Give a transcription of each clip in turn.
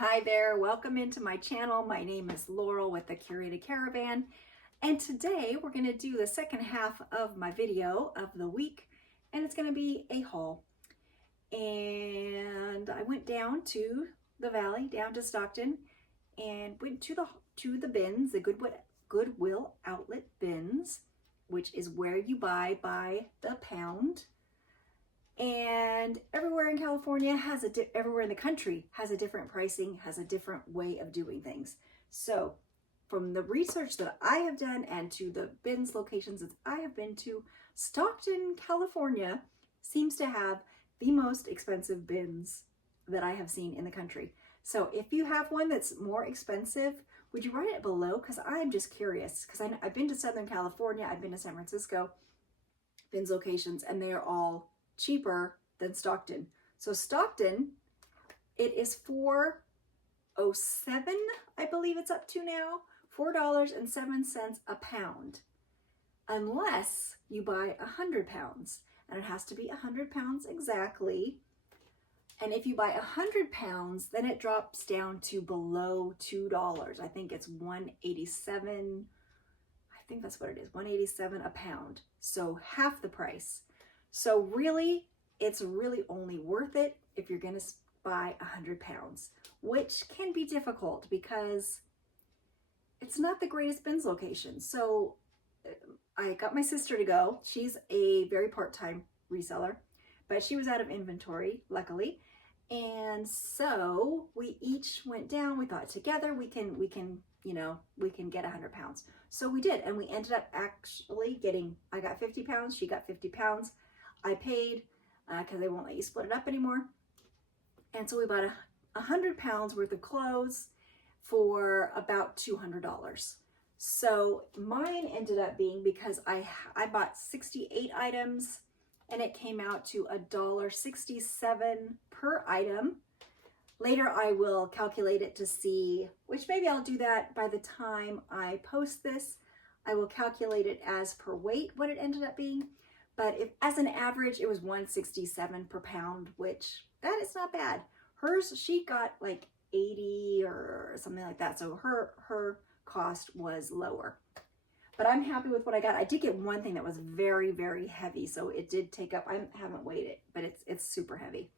Hi there, welcome into my channel. My name is Laurel with the Curated Caravan, and today we're going to do the second half of my video of the week, and it's going to be a haul. And I went down to the valley, down to Stockton, and went to the bins, the Goodwill Outlet bins, which is where you buy by the pound. And everywhere in California everywhere in the country has a different pricing, has a different way of doing things. So from the research that I have done and to the bins locations that I have been to, Stockton, California seems to have the most expensive bins that I have seen in the country. So if you have one that's more expensive, would you write it below? Because I'm just curious, because I've been to Southern California, I've been to San Francisco, bins locations, and they are all cheaper than Stockton. So Stockton, it is $4.07, I believe it's up to now, $4.07 a pound, unless you buy 100 pounds, and it has to be 100 pounds exactly. And if you buy 100 pounds, then it drops down to below $2. I think it's $1.87. I think that's what it is, $1.87 a pound. So half the price. So really, it's really only worth it if you're going to buy 100 pounds, which can be difficult because it's not the greatest bins location. So I got my sister to go. She's a very part-time reseller, but she was out of inventory, luckily. And so we each went down. We thought together we can get 100 pounds. So we did, and we ended up actually I got 50 pounds, she got 50 pounds. I paid because they won't let you split it up anymore. And so we bought 100 pounds worth of clothes for about $200. So mine ended up being, because I bought 68 items, and it came out to $1.67 per item. Later I will calculate it to see, which maybe I'll do that by the time I post this. I will calculate it as per weight, what it ended up being. But if, as an average, it was $1.67 per pound, which that is not bad. Hers, she got like 80 or something like that. So her cost was lower. But I'm happy with what I got. I did get one thing that was very, very heavy. So it did take up, I haven't weighed it, but it's super heavy.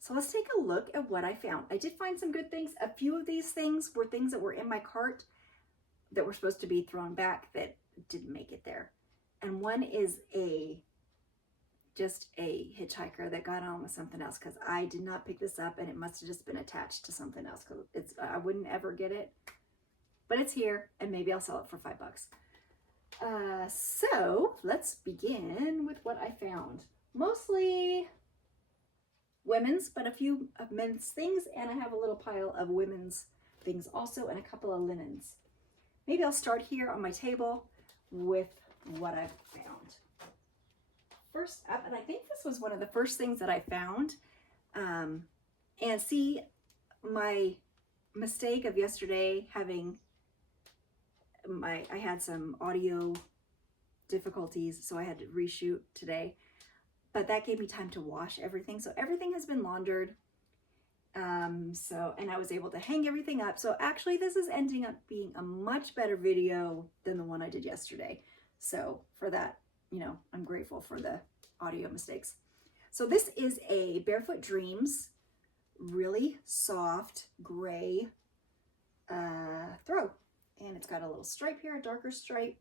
So let's take a look at what I found. I did find some good things. A few of these things were things that were in my cart that were supposed to be thrown back that didn't make it there. And one is just a hitchhiker that got on with something else, because I did not pick this up, and it must have just been attached to something else, because I wouldn't ever get it. But it's here, and maybe I'll sell it for $5. So let's begin with what I found. Mostly women's, but a few of men's things, and I have a little pile of women's things also, and a couple of linens. Maybe I'll start here on my table with what I've found. First up, and I think this was one of the first things that I found, and see my mistake of yesterday having I had some audio difficulties, so I had to reshoot today, but that gave me time to wash everything. So everything has been laundered. And I was able to hang everything up. So actually this is ending up being a much better video than the one I did yesterday. So for that, I'm grateful for the audio mistakes. So this is a Barefoot Dreams, really soft gray throw. And it's got a little stripe here, a darker stripe.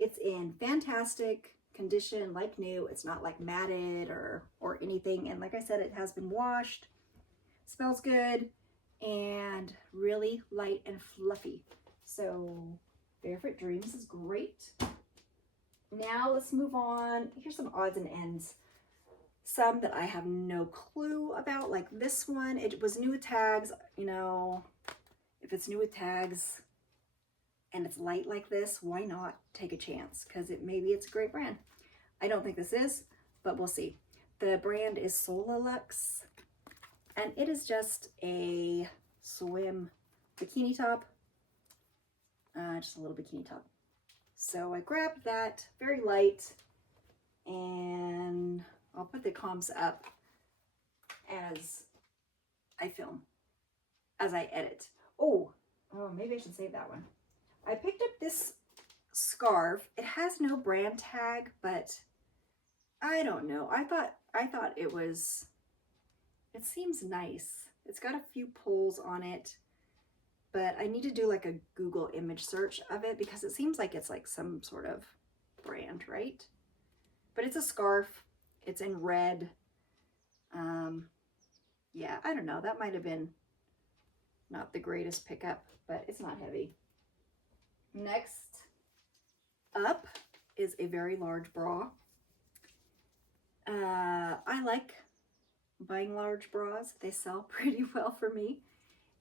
It's in fantastic condition, like new. It's not like matted or anything. And like I said, it has been washed. Smells good and really light and fluffy. So Barefoot Dreams is great. Now let's move on. Here's some odds and ends. Some that I have no clue about, like this one. It was new with tags. If it's new with tags and it's light like this, why not take a chance? Because maybe it's a great brand. I don't think this is, but we'll see. The brand is Solalux, and it is just a swim bikini top, just a little bikini top. So I grabbed that, very light, and I'll put the comps up as I film. as I edit. Oh, maybe I should save that one. I picked up this scarf. It has no brand tag, but I don't know. I thought it seems nice. It's got a few pulls on it, but I need to do like a Google image search of it because it seems like it's like some sort of brand, right? But it's a scarf. It's in red. Yeah, I don't know. That might have been not the greatest pickup, but it's not heavy. Next up is a very large bra. I like buying large bras. They sell pretty well for me.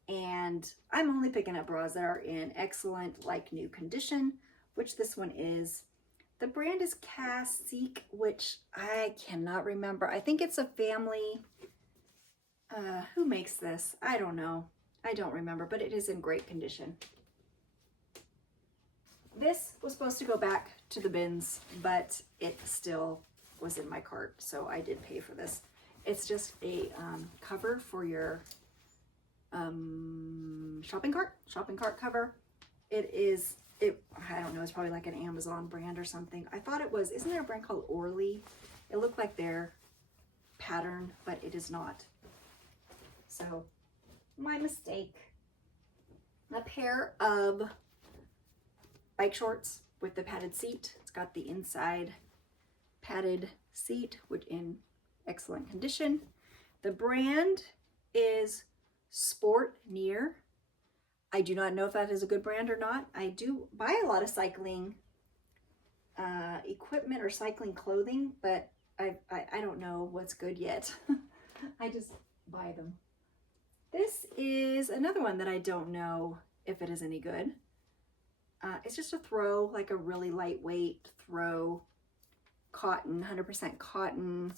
And I'm only picking up bras that are in excellent, like new condition, which this one is. The brand is Cassique, which I cannot remember. I think it's a family. Who makes this? I don't know. I don't remember, but it is in great condition. This was supposed to go back to the bins, but it still was in my cart, so I did pay for this. It's just a cover for your shopping cart cover. I don't know, it's probably like an Amazon brand or something. I thought it was, isn't there a brand called Orly? It looked like their pattern, but it is not. So, my mistake. A pair of bike shorts with the padded seat. It's got the inside padded seat, which in excellent condition. The brand is Sport Near. I do not know if that is a good brand or not. I do buy a lot of cycling equipment or cycling clothing, but I don't know what's good yet. I just buy them. This is another one that I don't know if it is any good. It's just a throw, like a really lightweight throw, cotton, 100% cotton.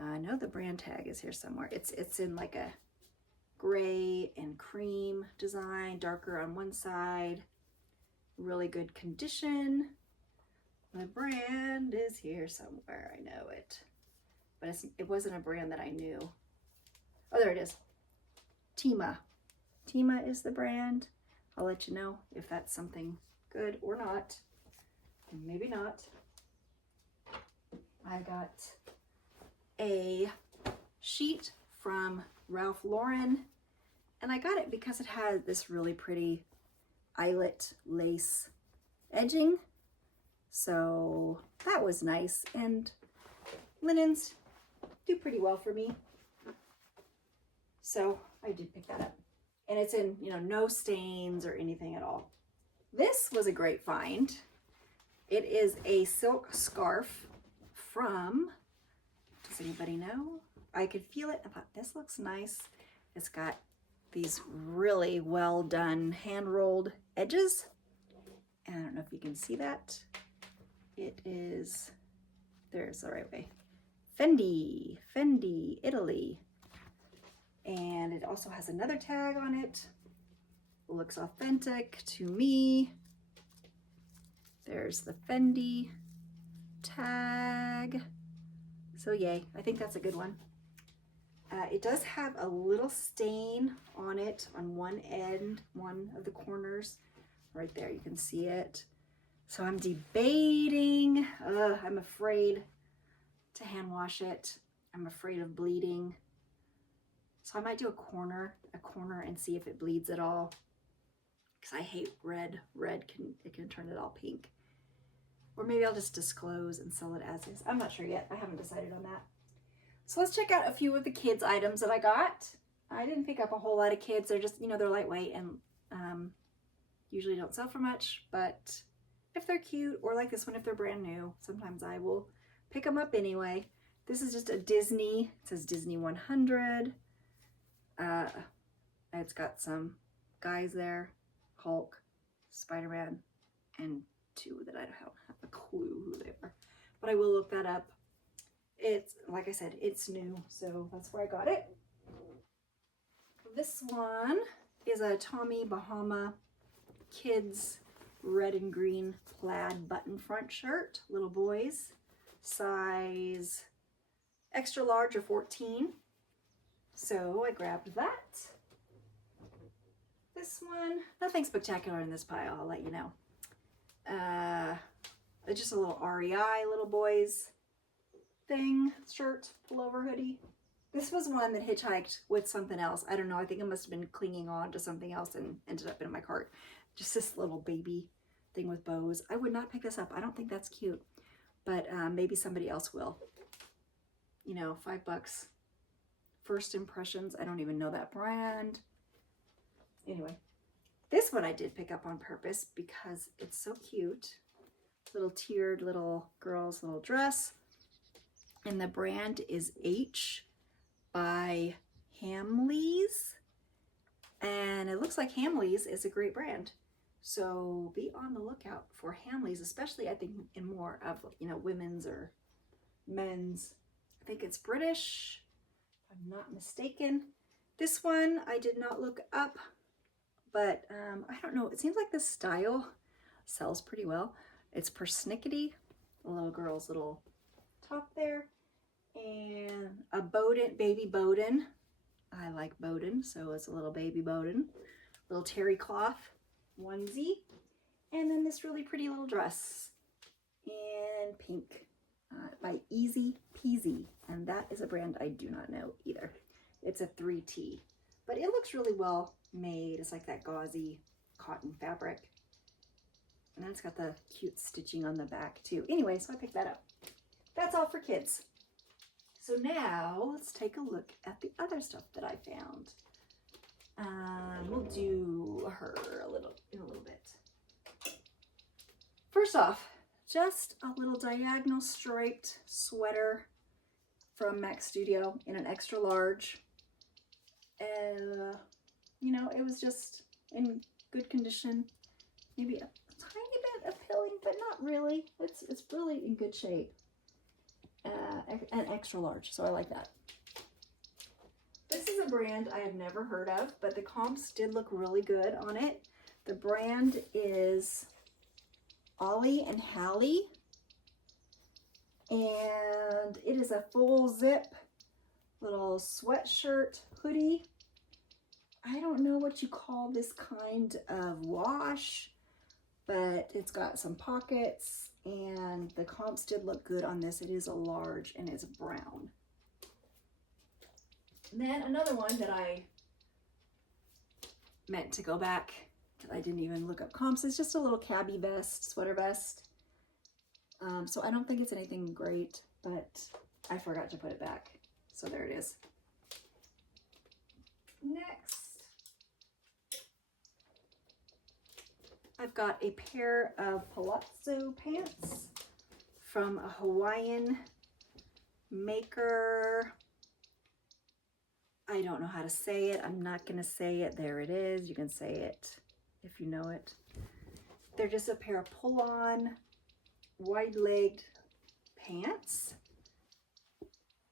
I know the brand tag is here somewhere. It's in like a gray and cream design, darker on one side, really good condition. The brand is here somewhere. I know it, but it wasn't a brand that I knew. Oh, there it is. Tima. Tima is the brand. I'll let you know if that's something good or not. Maybe not. I got a sheet from Ralph Lauren, and I got it because it had this really pretty eyelet lace edging. So that was nice, and linens do pretty well for me. So I did pick that up. And it's in, no stains or anything at all. This was a great find. It is a silk scarf from, does anybody know? I could feel it. I thought this looks nice. It's got these really well done hand rolled edges. And I don't know if you can see that. It is, there's the right way. Fendi, Italy. And it also has another tag on it. Looks authentic to me. There's the Fendi tag. So yay, I think that's a good one. It does have a little stain on it on one end, one of the corners. Right there, you can see it. So I'm debating. I'm afraid to hand wash it. I'm afraid of bleeding. So I might do a corner and see if it bleeds at all. Because I hate red. Red can turn it all pink. Or maybe I'll just disclose and sell it as is. I'm not sure yet. I haven't decided on that. So let's check out a few of the kids items that I got. I didn't pick up a whole lot of kids. They're just, they're lightweight and usually don't sell for much. But if they're cute, or like this one, if they're brand new, sometimes I will pick them up anyway. This is just a Disney. It says Disney 100. It's got some guys there, Hulk, Spider-Man, and two that I don't have a clue who they are. But I will look that up. It's, like I said, it's new, so that's where I got it. This one is a Tommy Bahama kids red and green plaid button front shirt, little boys, size extra large or 14. So I grabbed that. This one, nothing spectacular in this pile, I'll let you know. It's just a little REI, little boys thing, shirt, pullover hoodie. This was one that hitchhiked with something else. I don't know, I think it must have been clinging on to something else and ended up in my cart. Just this little baby thing with bows. I would not pick this up. I don't think that's cute, but maybe somebody else will. You know, $5. First impressions. I don't even know that brand. Anyway, this one I did pick up on purpose because it's so cute. Little tiered little girl's little dress. And the brand is H by Hamleys. And it looks like Hamleys is a great brand. So be on the lookout for Hamleys, especially I think in more of, you know, women's or men's. I think it's British, if I'm not mistaken. This one I did not look up, but I don't know. It seems like this style sells pretty well. It's persnickety, the little girl's little top there, and a Bowden, baby Bowden. I like Bowden, so it's a little baby Bowden, little terry cloth onesie, and then this really pretty little dress in pink by Easy Peasy, and that is a brand I do not know either. It's a 3T, but it looks really well made. It's like that gauzy cotton fabric, and then it's got the cute stitching on the back too. Anyway, so I picked that up. That's all for kids. So now let's take a look at the other stuff that I found. We'll do her in a little bit. First off, just a little diagonal striped sweater from Mac Studio in an extra large. You know, it was just in good condition. Maybe a tiny bit appealing, but not really. It's really in good shape. An extra large, so I like that. This is a brand I have never heard of, but the comps did look really good on it. The brand is Ollie and Hallie, and it is a full zip little sweatshirt hoodie. I don't know what you call this kind of wash, but it's got some pockets, and the comps did look good on this. It is a large and it's brown. And then another one that I meant to go back, that I didn't even look up comps, is just a little cabbie vest, sweater vest. So I don't think it's anything great, but I forgot to put it back. So there it is. Next, I've got a pair of palazzo pants from a Hawaiian maker. I don't know how to say it. I'm not going to say it. There it is. You can say it if you know it. They're just a pair of pull-on, wide-legged pants.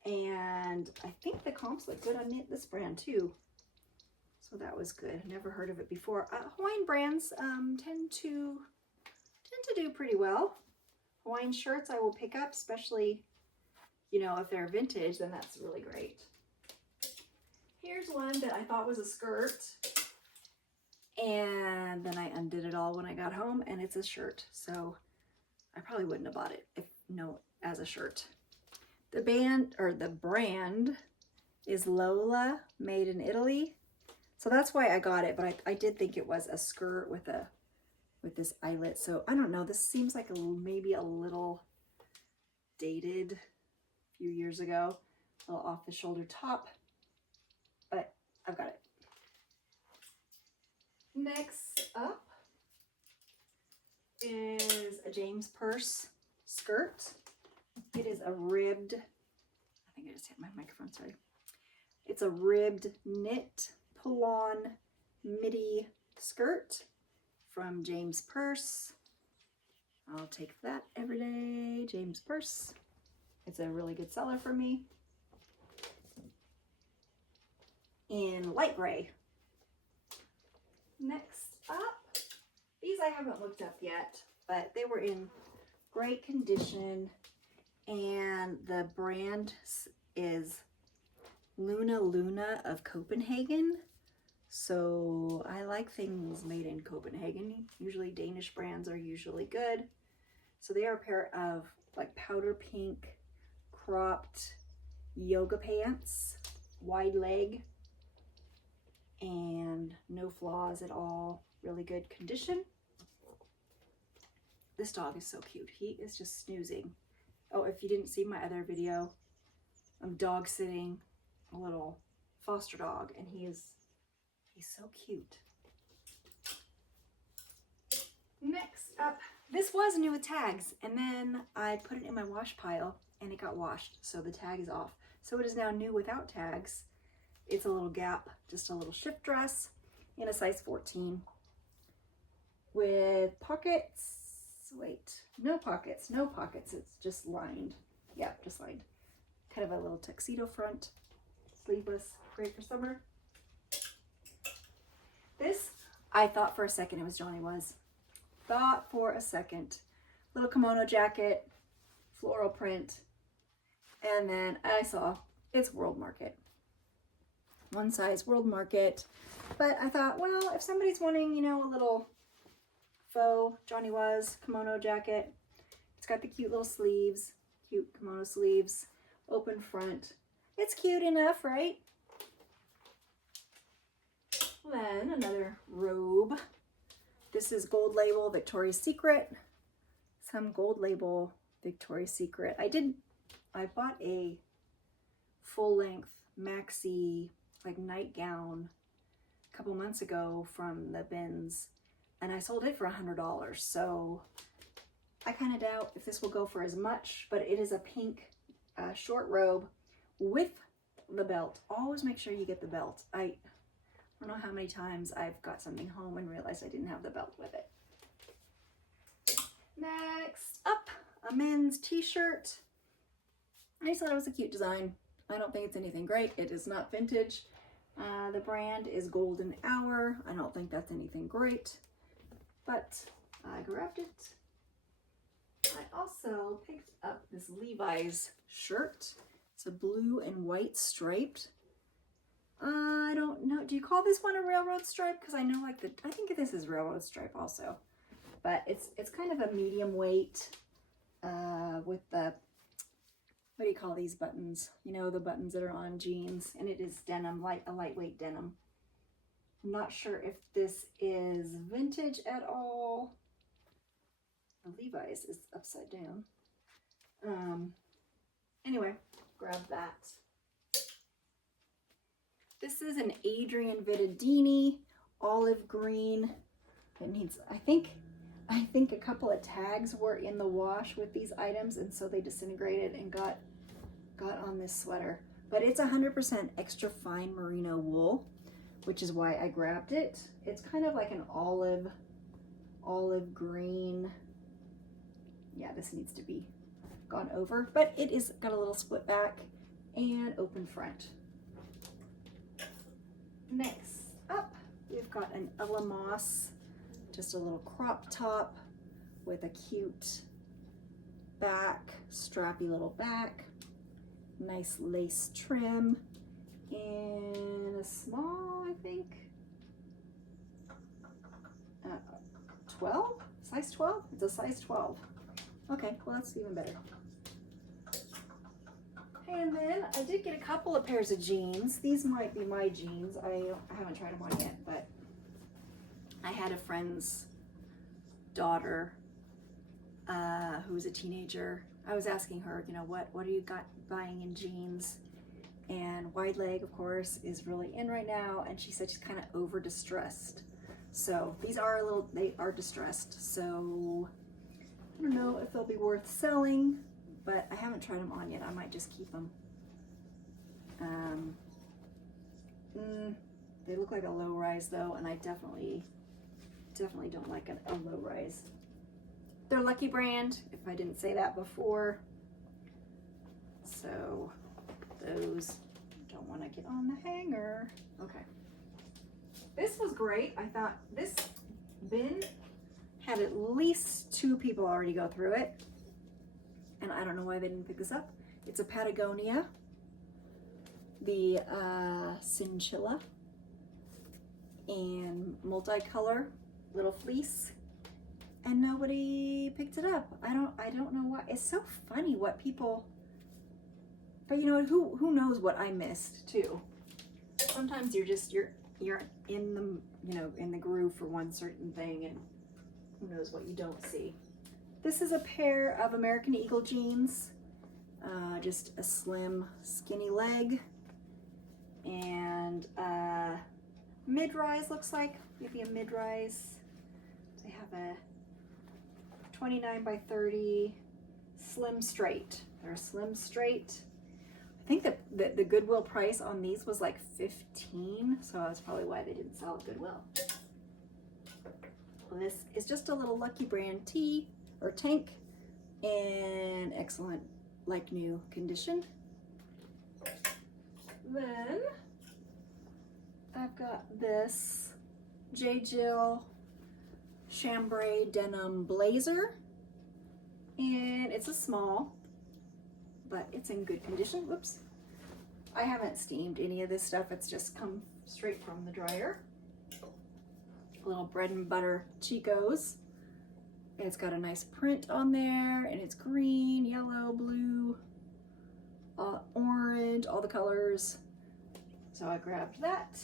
And I think the comps look good on this brand too. So that was good. Never heard of it before. Hawaiian brands tend to do pretty well. Hawaiian shirts I will pick up, especially, you know, if they're vintage, then that's really great. Here's one that I thought was a skirt, and then I undid it all when I got home, and it's a shirt. So I probably wouldn't have bought it as a shirt. The brand is Lola, made in Italy. So that's why I got it, but I did think it was a skirt with this eyelet. So I don't know, this seems like maybe a little dated a few years ago, a little off the shoulder top, but I've got it. Next up is a James Purse skirt. It is a ribbed, I think I just hit my microphone, sorry. It's a ribbed knit pull-on midi skirt from James Purse. I'll take that every day, James Purse. It's a really good seller for me. In light gray. Next up, these I haven't looked up yet, but they were in great condition, and the brand is Luna of Copenhagen. So I like things made in Copenhagen. Usually Danish brands are usually good. So they are a pair of like powder pink cropped yoga pants, wide leg, and no flaws at all. Really good condition. This dog is so cute. He is just snoozing. Oh, if you didn't see my other video, I'm dog sitting a little foster dog, and he's so cute. Next up, this was new with tags, and then I put it in my wash pile and it got washed, so the tag is off. So it is now new without tags. It's a little Gap, just a little shift dress in a size 14 with pockets. Wait, no pockets, no pockets. It's just lined. Yeah, just lined. Kind of a little tuxedo front, sleeveless, great for summer. This, I thought for a second it was Johnny Was. Thought for a second. Little kimono jacket, floral print, and then I saw it's World Market. One size World Market. But I thought, well, if somebody's wanting, you know, a little faux Johnny Was kimono jacket, it's got the cute little sleeves, cute kimono sleeves, open front. It's cute enough, right? Then another robe. This is Gold Label Victoria's Secret. Some Gold Label Victoria's Secret. I bought a full-length maxi like nightgown a couple months ago from the bins, and I sold it for $100. So I kind of doubt if this will go for as much, but it is a pink short robe with the belt. Always make sure you get the belt. I don't know how many times I've got something home and realized I didn't have the belt with it. Next up, a men's t-shirt. I just thought it was a cute design. I don't think it's anything great. It is not vintage. The brand is Golden Hour. I don't think that's anything great, but I grabbed it. I also picked up this Levi's shirt. It's a blue and white striped. I don't know. Do you call this one a railroad stripe? Because I know like I think this is railroad stripe also. But it's kind of a medium weight with the, what do you call these buttons? You know, the buttons that are on jeans, and it is denim, a lightweight denim. I'm not sure if this is vintage at all. The Levi's is upside down. Anyway, grab that. This is an Adrian Vittadini, olive green. It needs, I think a couple of tags were in the wash with these items, and so they disintegrated and got on this sweater. But it's 100% extra fine merino wool, which is why I grabbed it. It's kind of like an olive green. Yeah, this needs to be gone over, but it is got a little split back and open front. Next up, we've got an Ella Moss, just a little crop top with a cute back, strappy little back, nice lace trim, in a small, I think, 12? Size 12? It's a size 12. Okay, well that's even better. And then I did get a couple of pairs of jeans. These might be my jeans. I haven't tried them on yet, but I had a friend's daughter who's a teenager. I was asking her, you know, what are you buying in jeans? And wide leg, of course, is really in right now. And she said she's kind of over distressed. So these are they are distressed. So I don't know if they'll be worth selling, but I haven't tried them on yet. I might just keep them. They look like a low rise though, and I definitely don't like a low rise. They're Lucky Brand, if I didn't say that before. So those don't want to get on the hanger. Okay. This was great. I thought this bin had at least 2 people already go through it. And I don't know why they didn't pick this up. It's a Patagonia, the Cinchilla. and multicolor little fleece, and nobody picked it up. I don't know why. It's so funny what people, but you know, who knows what I missed too. Sometimes you're in the, you know, in the groove for one certain thing, and who knows what you don't see. This is a pair of American Eagle jeans, just a slim skinny leg, and mid-rise, looks like, maybe a mid-rise. They have a 29 by 30 slim straight. They're a slim straight. I think that the Goodwill price on these was like $15, so that's probably why they didn't sell at Goodwill. Well, this is just a little Lucky Brand tee or tank in excellent, like new condition. Then I've got this J. Jill chambray denim blazer, and it's a small, but it's in good condition. Whoops. I haven't steamed any of this stuff. It's just come straight from the dryer. Little bread and butter Chicos. It's got a nice print on there, and it's green, yellow, blue, orange, all the colors. So I grabbed that.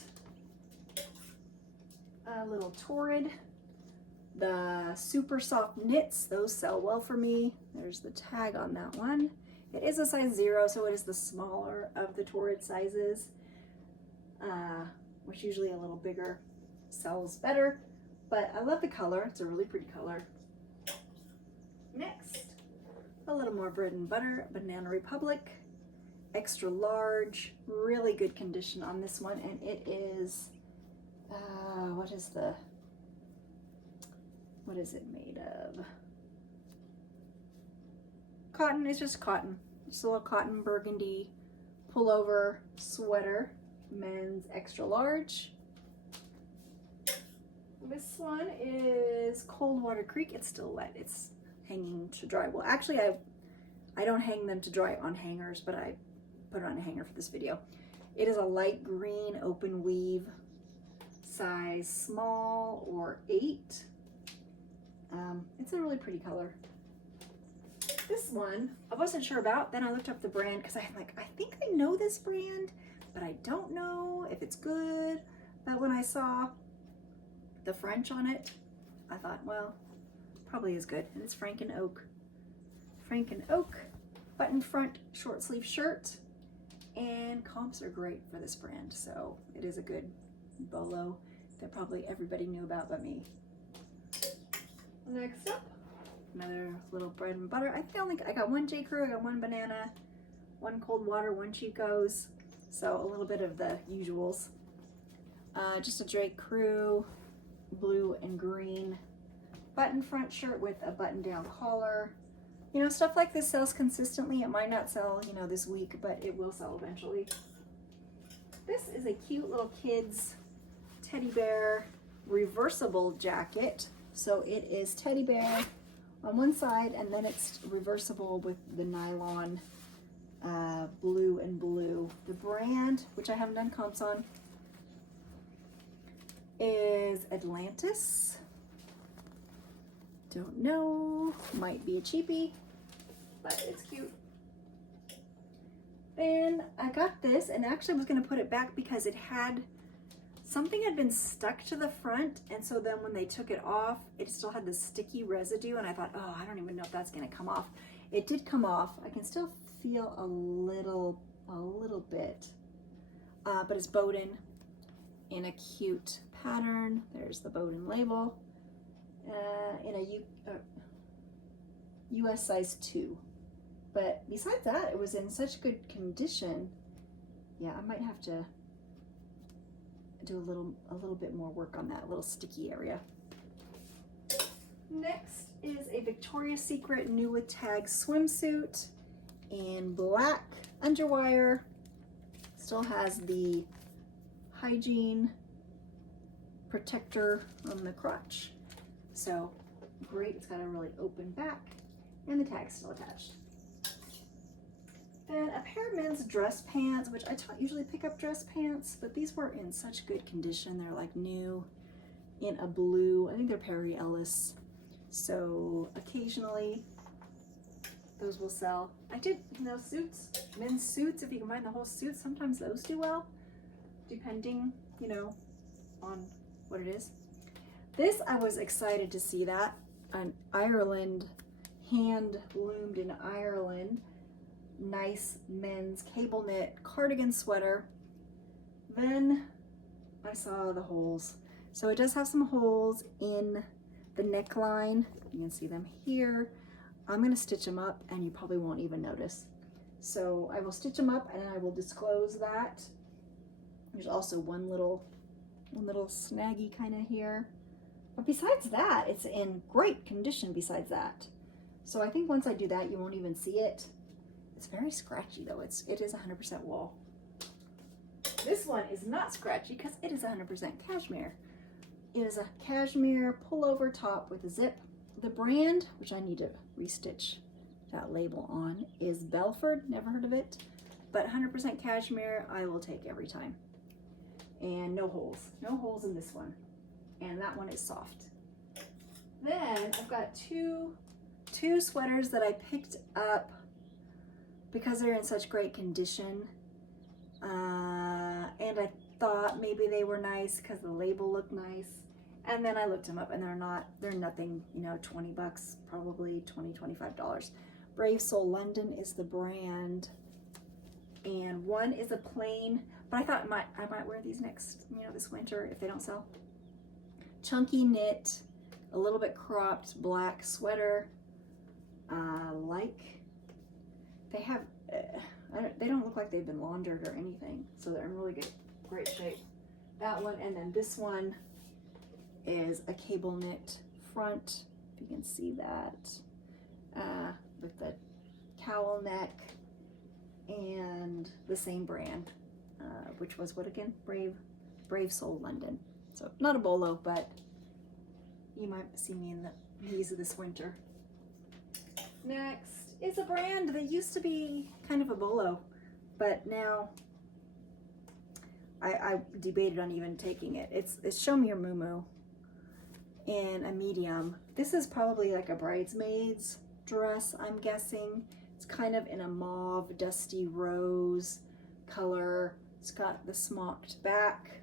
A little Torrid. The super soft knits, those sell well for me. There's the tag on that one. It is a size 0, so it is the smaller of the Torrid sizes, which usually a little bigger sells better, but I love the color. It's a really pretty color. Next, a little more bread and butter, Banana Republic, extra large, really good condition on this one, and it is, what is it made of? Cotton. It's just cotton. Just a little cotton burgundy pullover sweater, men's extra large. This one is Coldwater Creek. It's still wet. It's hanging to dry. Well, actually, I don't hang them to dry on hangers, but I put it on a hanger for this video. It is a light green open weave, size small or 8. It's a really pretty color. This one I wasn't sure about. Then I looked up the brand because I'm like, I think I know this brand, but I don't know if it's good. But when I saw the French on it, I thought, well, probably is good. And it's Frank and Oak. Frank and Oak button front short sleeve shirt, and comps are great for this brand, so it is a good bolo that probably everybody knew about but me. Next up, another little bread and butter. I got one J. Crew, I got one banana, one Coldwater, one Chico's, so a little bit of the usuals. Just a J. Crew blue and green button front shirt with a button down collar. You know, stuff like this sells consistently. It might not sell, you know, this week, but it will sell eventually. This is a cute little kid's teddy bear reversible jacket. So it is teddy bear on one side, and then it's reversible with the nylon blue and blue. The brand, which I haven't done comps on, is Atlantis. Don't know, might be a cheapie, but it's cute. Then I got this, and actually I was going to put it back because it had something had been stuck to the front, and so then when they took it off, it still had the sticky residue, and I thought, oh, I don't even know if that's going to come off. It did come off. I can still feel a little bit, but it's Bowden in a cute pattern. There's the Bowden label. In a US size 2. But besides that, it was in such good condition. Yeah, I might have to do a little bit more work on that little sticky area. Next is a Victoria's Secret new with tag swimsuit in black underwire. Still has the hygiene protector on the crotch. So great, it's got a really open back, and the tag's still attached. Then a pair of men's dress pants, which I don't usually pick up dress pants, but these were in such good condition. They're like new in a blue. I think they're Perry Ellis. So occasionally those will sell. I did, suits, men's suits, if you can find the whole suit, sometimes those do well, depending, on what it is. This, I was excited to see that. An Ireland, hand loomed in Ireland, nice men's cable knit cardigan sweater. Then I saw the holes. So it does have some holes in the neckline. You can see them here. I'm gonna stitch them up and you probably won't even notice. So I will stitch them up and I will disclose that. There's also one little snaggy kind of here. But besides that, it's in great condition besides that. So I think once I do that, you won't even see it. It's very scratchy though. It is 100% wool. This one is not scratchy because it is 100% cashmere. It is a cashmere pullover top with a zip. The brand, which I need to restitch that label on, is Belford. Never heard of it, but 100% cashmere I will take every time. And no holes in this one. And that one is soft. Then I've got two sweaters that I picked up because they're in such great condition. And I thought maybe they were nice because the label looked nice. And then I looked them up and they're nothing, 20 bucks, probably $20, $25. Brave Soul London is the brand. And one is a plain, but I thought I might wear these next, this winter if they don't sell. Chunky knit, a little bit cropped black sweater. They have, they don't look like they've been laundered or anything, so they're in really great shape. That one, and then this one is a cable knit front, if you can see that, with the cowl neck, and the same brand, which was what again? Brave Soul London. So not a bolo, but you might see me in these this winter. Next is a brand that used to be kind of a bolo, but now I debated on even taking it. It's Show Me Your Moo in a medium. This is probably like a bridesmaid's dress, I'm guessing. It's kind of in a mauve, dusty rose color. It's got the smocked back.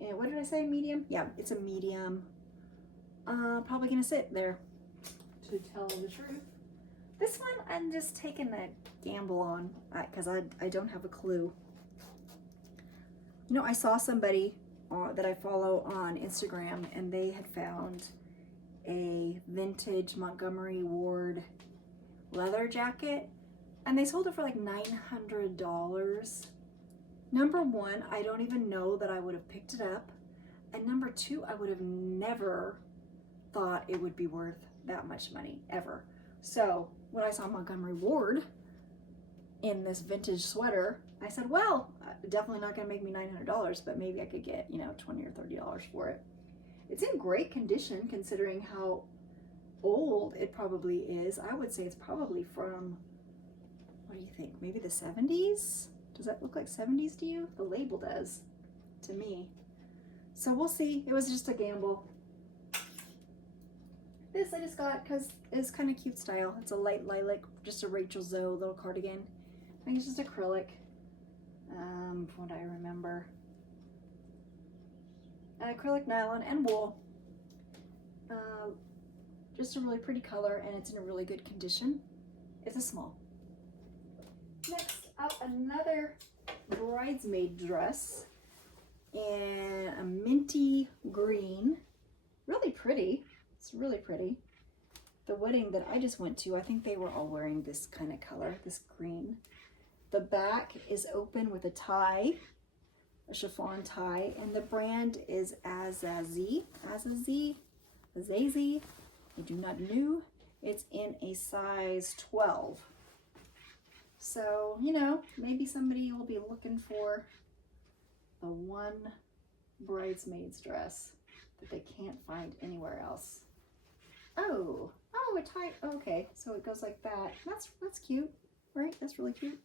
And what did I say, medium? Yeah, it's a medium. Probably gonna sit there, to tell the truth. This one I'm just taking a gamble on because I don't have a clue. I saw somebody that I follow on Instagram and they had found a vintage Montgomery Ward leather jacket and they sold it for like $900. Number one, I don't even know that I would have picked it up. And number two, I would have never thought it would be worth that much money, ever. So when I saw Montgomery Ward in this vintage sweater, I said, well, definitely not gonna make me $900, but maybe I could get, $20 or $30 for it. It's in great condition considering how old it probably is. I would say it's probably from, what do you think, maybe the 70s? Does that look like 70s to you? The label does to me. So we'll see. It was just a gamble. This I just got because it's kind of cute style. It's a light lilac, just a Rachel Zoe little cardigan. I think it's just acrylic, from what I remember. Acrylic, nylon, and wool. Just a really pretty color, and it's in a really good condition. It's a small. Next up, another bridesmaid dress in a minty green. Really pretty. It's really pretty. The wedding that I just went to, I think they were all wearing this kind of color, this green. The back is open with a tie, a chiffon tie, and the brand is Azazi. I do not know. It's in a size 12. So, maybe somebody will be looking for the one bridesmaid's dress that they can't find anywhere else. Oh, a tie. Okay, so it goes like that. That's cute. right? That's really cute.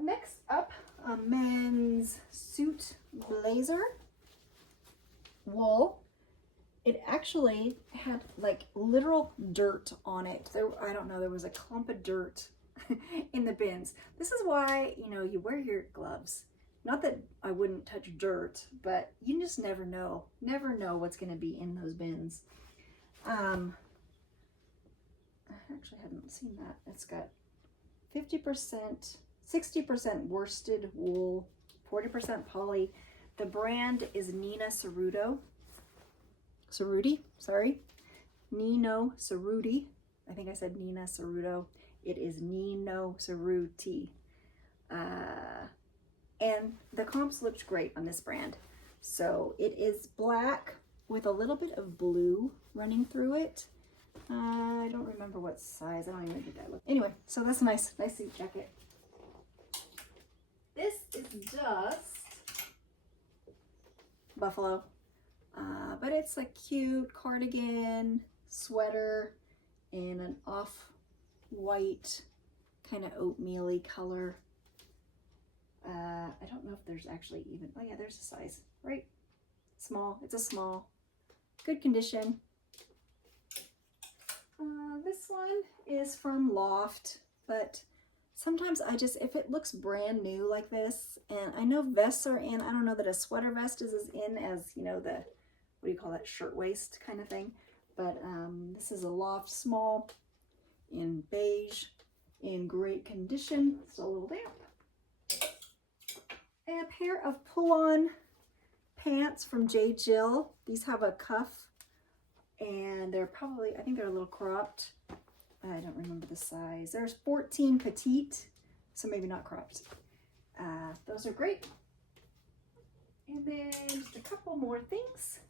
Next up, a men's suit blazer, wool. It actually had like literal dirt on it. I don't know, there was a clump of dirt in the bins. This is why, you know, you wear your gloves. Not that I wouldn't touch dirt, but you just never know what's going to be in those bins. I actually hadn't seen that. It's got 50%, 60% worsted wool, 40% poly. The brand is Nino Cerruti. I think I said Nina Cerruto. It is Nino Cerruti. And the comps looked great on this brand. So it is black with a little bit of blue running through it. I don't remember what size. I don't even think I looked. Anyway, so that's a nice suit jacket. This is just buffalo. But it's a cute cardigan, sweater, in an off-white, kind of oatmeal-y color. I don't know if there's actually even, oh yeah, there's a size, right? Small, it's a small, good condition. This one is from Loft, but sometimes if it looks brand new like this, and I know vests are in, I don't know that a sweater vest is as in as, you know, the, what do you call that, shirtwaist kind of thing. But this is a Loft small in beige, in great condition, still a little damp. A pair of pull-on pants from J. Jill. These have a cuff, and they're probably, I think they're a little cropped. I don't remember the size. There's 14 petite, so maybe not cropped. Those are great. And then just a couple more things.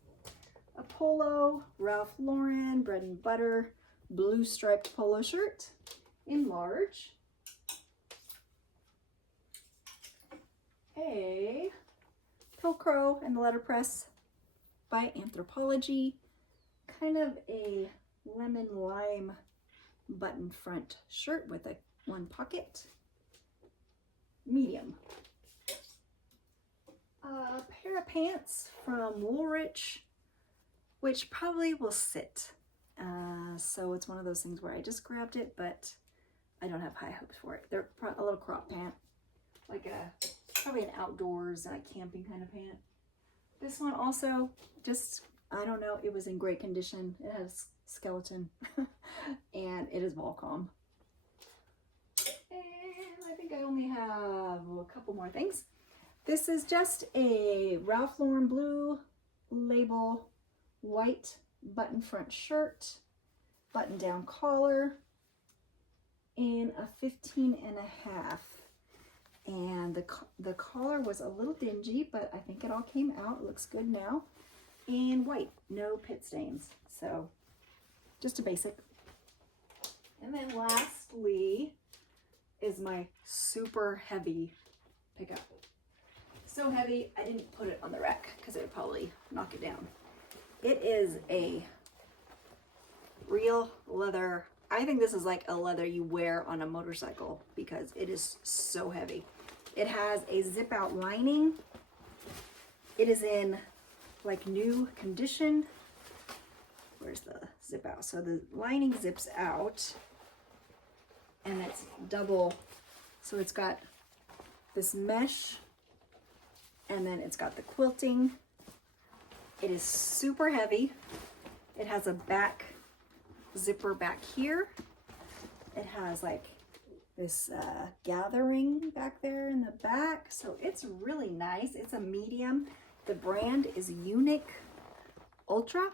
A polo, Ralph Lauren, bread and butter, blue striped polo shirt in large. A Pilcrow and the letterpress by Anthropologie, kind of a lemon lime button front shirt with one pocket, medium. A pair of pants from Woolrich, which probably will sit. So it's one of those things where I just grabbed it, but I don't have high hopes for it. They're a little crop pant, like probably an outdoors camping kind of pant. This one also, just, I don't know, it was in great condition. It has skeleton and it is Volcom. And I think I only have a couple more things. This is just a Ralph Lauren blue label, white button front shirt, button down collar, in a 15.5. And the collar was a little dingy, but I think it all came out. It looks good now. And white, no pit stains. So just a basic. And then lastly is my super heavy pickup. So heavy, I didn't put it on the rack because it would probably knock it down. It is a real leather. I think this is like a leather you wear on a motorcycle because it is so heavy. It has a zip out lining. It is in like new condition. Where's the zip out? So the lining zips out and it's double. So it's got this mesh and then it's got the quilting. It is super heavy. It has a back zipper back here. It has like this gathering back there in the back. So it's really nice. It's a medium. The brand is Unique Ultra.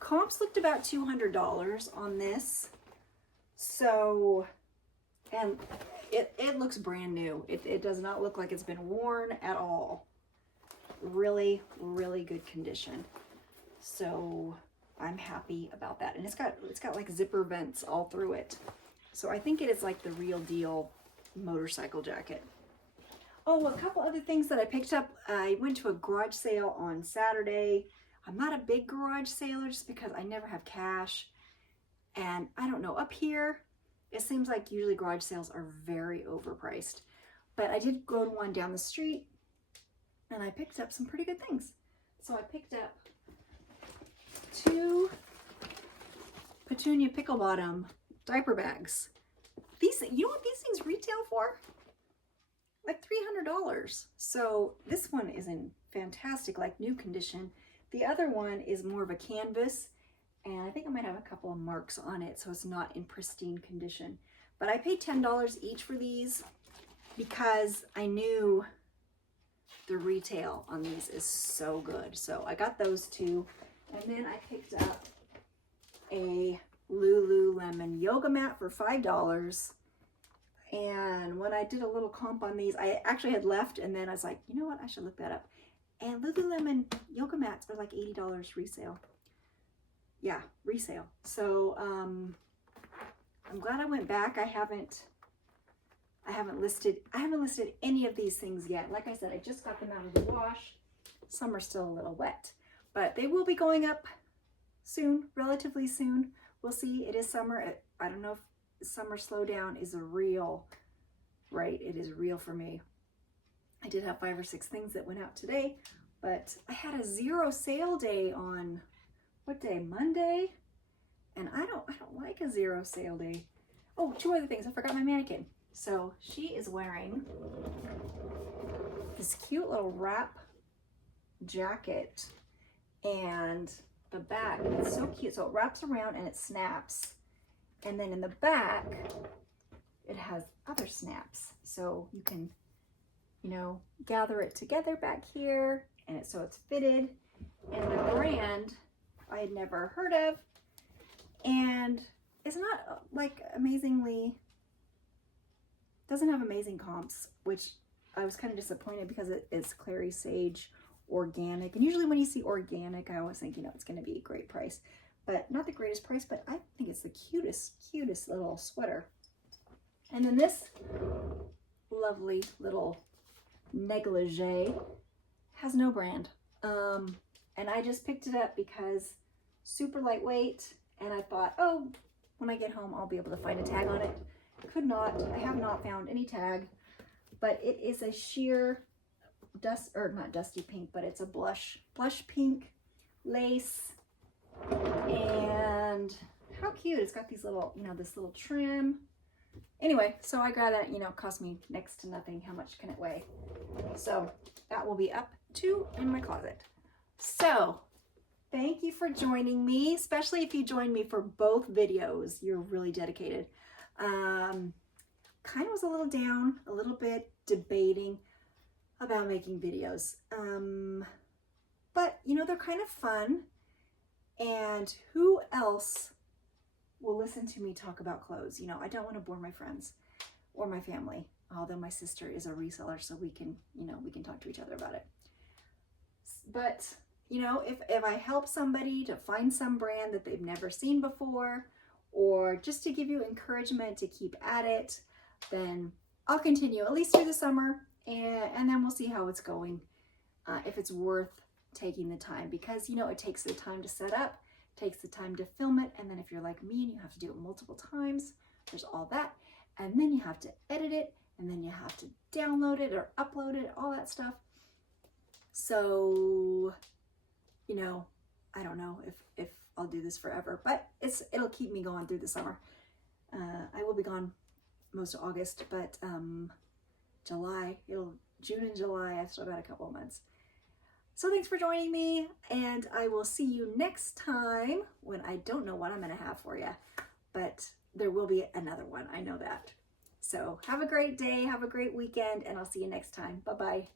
Comps looked about $200 on this. So, and it looks brand new. It does not look like it's been worn at all. Really, really good condition. So I'm happy about that. And it's got like zipper vents all through it. So I think it is like the real deal motorcycle jacket. Oh, a couple other things that I picked up. I went to a garage sale on Saturday. I'm not a big garage sailor just because I never have cash. And I don't know, up here, It seems like usually garage sales are very overpriced. But I did go to one down the street and I picked up some pretty good things. So I picked up 2 Petunia Pickle Bottom diaper bags. These, you know what these things retail for? Like $300. So this one is in fantastic, like new condition. The other one is more of a canvas, and I think I might have a couple of marks on it, so it's not in pristine condition. But I paid $10 each for these because I knew the retail on these is so good. So I got those 2, and then I picked up a Lululemon yoga mat for $5. And when I did a little comp on these, I actually had left, and then I was like, you know what, I should look that up. And Lululemon yoga mats are like $80 resale. Yeah, resale. So I'm glad I went back. I haven't listed any of these things yet. Like I said, I just got them out of the wash. Some are still a little wet, but they will be going up soon, relatively soon. We'll see. It is summer. I don't know if summer slowdown is real, right? It is real for me. I did have 5 or 6 things that went out today, but I had a 0 sale day on what day? Monday, and I don't like a 0 sale day. Oh, 2 other things. I forgot my mannequin. So she is wearing this cute little wrap jacket, and the back, it's so cute. So it wraps around and it snaps. And then in the back, it has other snaps. So you can, you know, gather it together back here, and so it's fitted. And the brand I had never heard of, and it's not like amazingly, doesn't have amazing comps, which I was kind of disappointed because it's Clary Sage organic. And usually when you see organic, I always think, you know, it's going to be a great price. But not the greatest price, but I think it's the cutest little sweater. And then this lovely little negligee has no brand. And I just picked it up because super lightweight, and I thought, oh, when I get home, I'll be able to find a tag on it. I have not found any tag, but it is a sheer not dusty pink, but it's a blush pink lace. And how cute. It's got these little, you know, this little trim. Anyway, so I grabbed that. You know, it cost me next to nothing. How much can it weigh? So that will be up too in my closet. So thank you for joining me, especially if you joined me for both videos. You're really dedicated. Kind of was a little down, a little bit debating about making videos. But you know, they're kind of fun. And who else will listen to me talk about clothes? You know, I don't want to bore my friends or my family, although my sister is a reseller, so we can, you know, we can talk to each other about it. But, you know, if I help somebody to find some brand that they've never seen before, or just to give you encouragement to keep at it, then I'll continue at least through the summer, and then we'll see how it's going, if it's worth taking the time, because, you know, it takes the time to set up, takes the time to film it, and then if you're like me and you have to do it multiple times, there's all that, and then you have to edit it, and then you have to download it or upload it, all that stuff. So, you know, I don't know if I'll do this forever, but it'll keep me going through the summer. I will be gone most of August, but June and July, I've still got a couple of months. So thanks for joining me, and I will see you next time when I don't know what I'm going to have for you, but there will be another one. I know that. So have a great day, have a great weekend, and I'll see you next time. Bye-bye.